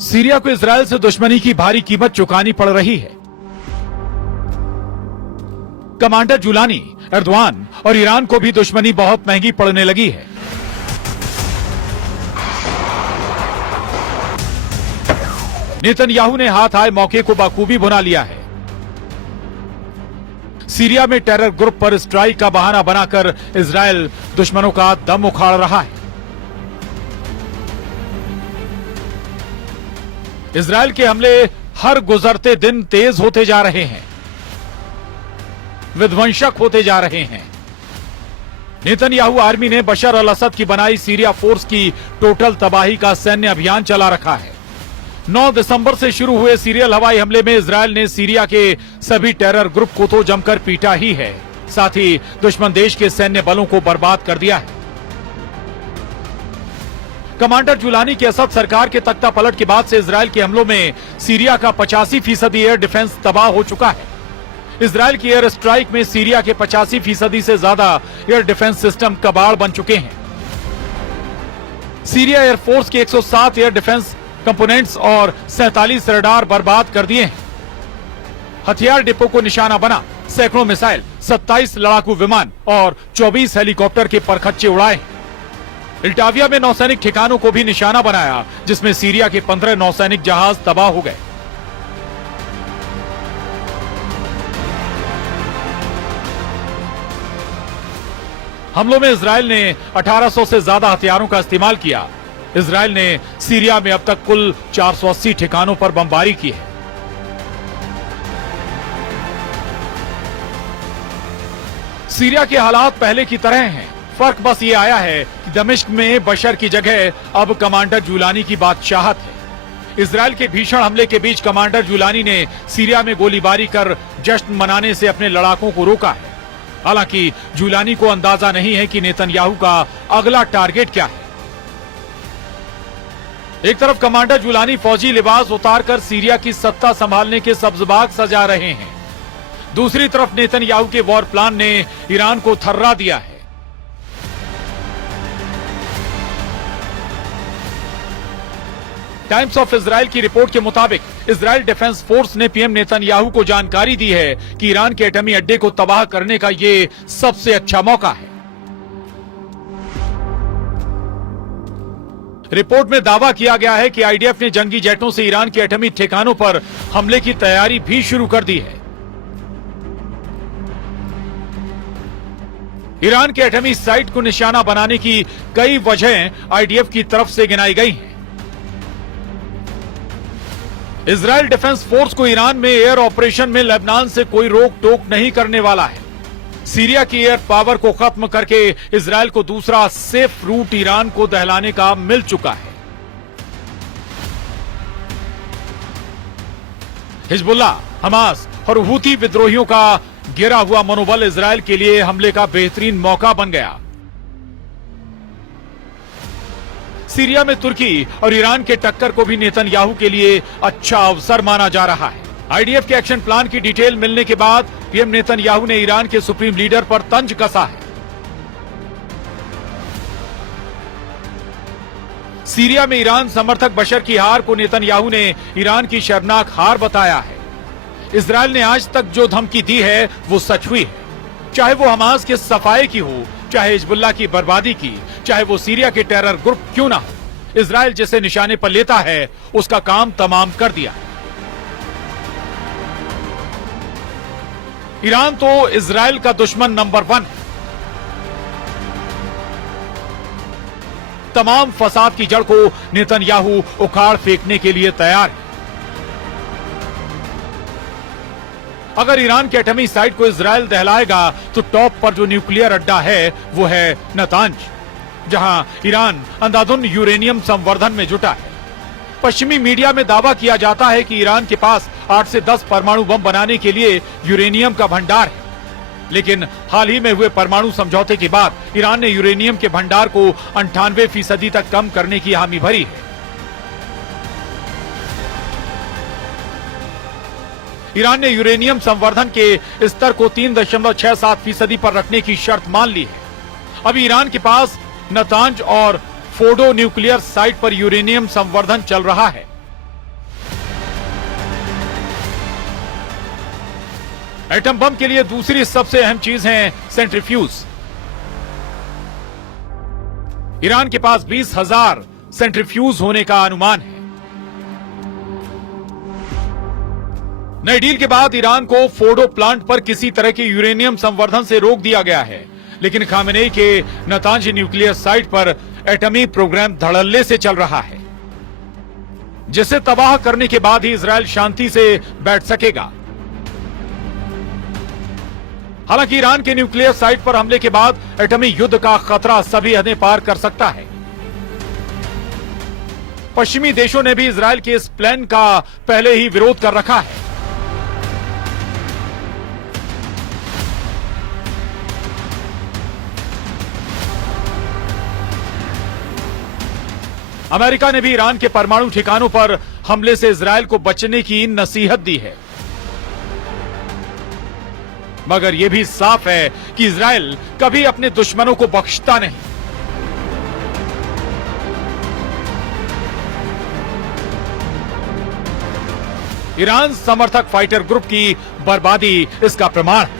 Syria को Israel से दुश्मनी की भारी कीमत चुकानी पड़ रही है। कमांडर जुलानी, एर्दोआन और ईरान को भी दुश्मनी बहुत महंगी पड़ने लगी है। नेतन्याहू ने हाथ आए मौके को बखूबी भुना लिया है। सीरिया में टेरर ग्रुप पर स्ट्राइक का बहाना बनाकर इजरायल दुश्मनों का दम उखाड़ रहा है। इजरायल के हमले हर गुजरते दिन तेज होते जा रहे हैं, विध्वंसक होते जा रहे हैं। नेतन्याहू आर्मी ने बशर अल असद की बनाई सीरिया फोर्स की टोटल तबाही का सैन्य अभियान चला रखा है। 9 दिसंबर से शुरू हुए सीरियल हवाई हमले में इजरायल ने सीरिया के सभी टेरर ग्रुप को तो जमकर पीटा ही है, साथ ही दुश्मन देश के सैन्य बलों को बर्बाद कर दिया है। कमांडर जुलानी की असद सरकार के तख्ता पलट के बाद से इजरायल के हमलों में सीरिया का 85% एयर डिफेंस तबाह हो चुका है। इजरायल की एयर स्ट्राइक में सीरिया के 85% से ज्यादा एयर डिफेंस सिस्टम कबाड़ बन चुके हैं। सीरिया एयरफोर्स के 107 एयर डिफेंस कंपोनेंट्स और 47 रडार बर्बाद कर दिए हैं। हथियार डिपो को निशाना बना सैकड़ों मिसाइल, 27 लड़ाकू विमान और 24 हेलीकॉप्टर के परखच्चे उड़ाए। इल्टाविया में नौसैनिक ठिकानों को भी निशाना बनाया, जिसमें सीरिया के 15 नौसैनिक जहाज तबाह हो गए। हमलों में इजरायल ने 1800 से ज्यादा हथियारों का इस्तेमाल किया। इजरायल ने सीरिया में अब तक कुल 480 ठिकानों पर बमबारी की है। सीरिया के हालात पहले की तरह हैं। फर्क बस ये आया है कि दमिश्क में बशर की जगह अब कमांडर जुलानी की बादशाहत है। इजरायल के भीषण हमले के बीच कमांडर जुलानी ने सीरिया में गोलीबारी कर जश्न मनाने से अपने लड़ाकों को रोका है। हालांकि जुलानी को अंदाजा नहीं है कि नेतन्याहू का अगला टारगेट क्या है। एक तरफ कमांडर जुलानी फौजी लिबास उतारकर सीरिया की सत्ता संभालने के सब्जबाग सजा रहे हैं, दूसरी तरफ नेतन्याहू के वॉर प्लान ने ईरान को थर्रा दिया है। टाइम्स ऑफ इजराइल की रिपोर्ट के मुताबिक इजराइल डिफेंस फोर्स ने पीएम नेतन्याहू को जानकारी दी है कि ईरान के एटमी अड्डे को तबाह करने का ये सबसे अच्छा मौका है। रिपोर्ट में दावा किया गया है कि आईडीएफ ने जंगी जेटों से ईरान के एटमी ठिकानों पर हमले की तैयारी भी शुरू कर दी है। ईरान के एटमी साइट को निशाना बनाने की कई वजहें आईडीएफ की तरफ से गिनाई गई हैं। इजरायल डिफेंस फोर्स को ईरान में एयर ऑपरेशन में लेबनान से कोई रोक टोक नहीं करने वाला है। सीरिया की एयर पावर को खत्म करके इजरायल को दूसरा सेफ रूट ईरान को दहलाने का मिल चुका है। हिजबुल्लाह, हमास और हूती विद्रोहियों का गिरा हुआ मनोबल इजरायल के लिए हमले का बेहतरीन मौका बन गया। सीरिया में तुर्की और ईरान के टक्कर को भी नेतन्याहू के लिए अच्छा अवसर माना जा रहा है। आईडीएफ के एक्शन प्लान की डिटेल मिलने के बाद पीएम नेतन्याहू ने ईरान के सुप्रीम लीडर पर तंज कसा है। सीरिया में ईरान समर्थक बशर की हार को नेतन्याहू ने ईरान की शर्मनाक हार बताया है। इजरायल ने आज तक जो धमकी दी है वो सच हुई है, चाहे वो हमास के सफाए की हो, चाहे हिजबुल्लाह की बर्बादी की, चाहे वो सीरिया के टेरर ग्रुप क्यों ना हो। इजरायल जिसे निशाने पर लेता है उसका काम तमाम कर दिया है। ईरान तो इजरायल का दुश्मन नंबर 1 है। तमाम फसाद की जड़ को नेतन्याहू उखाड़ फेंकने के लिए तैयार है। अगर ईरान के एटमी साइट को इजरायल दहलाएगा तो टॉप पर जो न्यूक्लियर अड्डा है वो है नतांज, जहां ईरान अंधाधुन यूरेनियम संवर्धन में जुटा है। पश्चिमी मीडिया में दावा किया जाता है कि ईरान के पास 8 से 10 परमाणु बम बनाने के लिए यूरेनियम का भंडार है, लेकिन हाल ही में हुए परमाणु समझौते के बाद ईरान ने यूरेनियम के भंडार को 98% तक कम करने की हामी भरी है। ईरान ने यूरेनियम संवर्धन के स्तर को 3.67% पर रखने की शर्त मान ली है। अभी ईरान के पास नतांज और फोर्डो न्यूक्लियर साइट पर यूरेनियम संवर्धन चल रहा है। एटम बम के लिए दूसरी सबसे अहम चीज है सेंट्रीफ्यूज। ईरान के पास 20,000 सेंट्रीफ्यूज होने का अनुमान है। नई डील के बाद ईरान को फोर्डो प्लांट पर किसी तरह के यूरेनियम संवर्धन से रोक दिया गया है, लेकिन खामेनेई के नतांज न्यूक्लियर साइट पर एटमी प्रोग्राम धड़ल्ले से चल रहा है, जिसे तबाह करने के बाद ही इजरायल शांति से बैठ सकेगा। हालांकि ईरान के न्यूक्लियर साइट पर हमले के बाद एटमी युद्ध का खतरा सभी हदें पार कर सकता है। पश्चिमी देशों ने भी इजरायल के इस प्लान का पहले ही विरोध कर रखा है। अमेरिका ने भी ईरान के परमाणु ठिकानों पर हमले से इजरायल को बचने की नसीहत दी है, मगर यह भी साफ है कि इजरायल कभी अपने दुश्मनों को बख्शता नहीं। ईरान समर्थक फाइटर ग्रुप की बर्बादी इसका प्रमाण है।